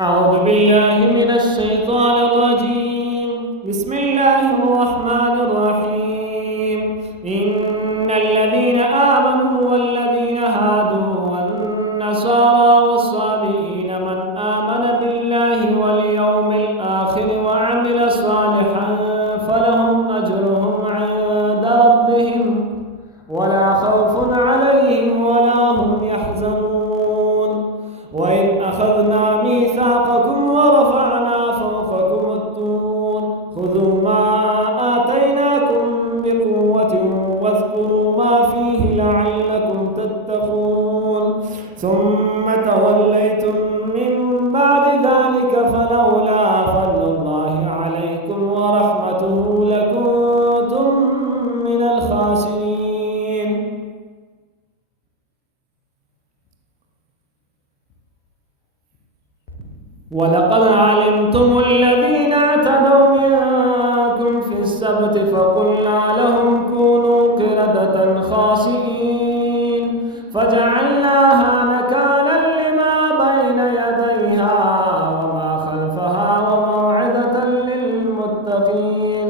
أعوذ بالله من الشيطان الرجيم. بسم الله الرحمن الرحيم. إن الذين آمنوا والذين هادوا والنصارى والصابئين من آمن بالله واليوم الآخر وعمل صالحا فلهم أجرهم عند ربهم ولا خوف عليهم ولا هم يحزنون. وإذ أخذنا ميثاقكم ورفعنا فوقكم الطور خذوا ما آتيناكم بقوة واذكروا ما فيه لعلكم تتقون ثم توليتم من بعد ذلك فلولا فضل الله عليكم ورحمته لكنتم من الخاسرين. ولقد علمتم الذين اعتدوا منكم في السبت فقلنا لهم كونوا قردة خاسئين فجعلناها نكالا لما بين يديها وما خلفها وموعظة للمتقين.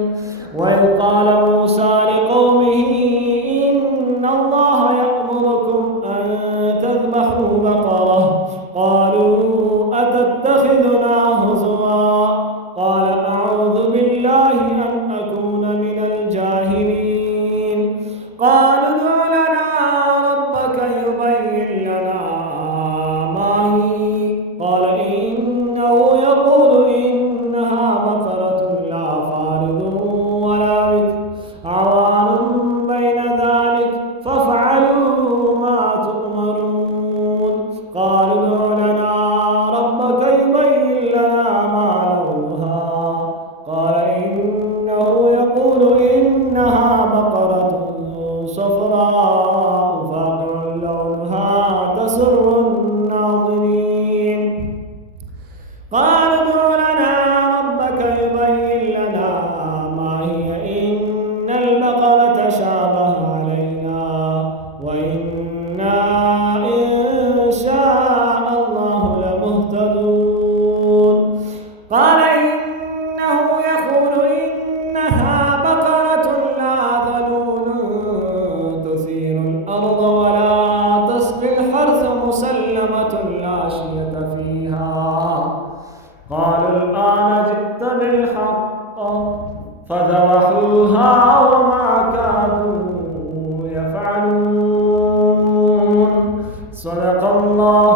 وإذ قال موسى لقومه إن الله يأمركم أن تذبحوا بقرة قالوا أتتخذنا هزوا قال أعوذ بالله أن أكون من الجاهلين. قالوا ادع لنا ربك يبين لنا ما هي قال إنه يقول إنها بقرة لا فارض ولا بكر عوان بين ذلك فافعلوا ما تؤمرون. قالوا ادع لنا ربك يبين لنا ما لونها قال إنه يقول إنها بقرة صفراء فاقع لونها تسر الناظرين. قالوا ادع لنا ربك يبين لنا ما هي إن البقرة شابه علينا وإنا إن شاء الله لمهتدون. قال إنه يقول إنها بقرة لا ذلول تثير الأرض ولا تسقي الحرث مسلمة لا شية فيها. قالوا الآن جئت بالحق فذبحوها وما كانوا يفعلون. صدق الله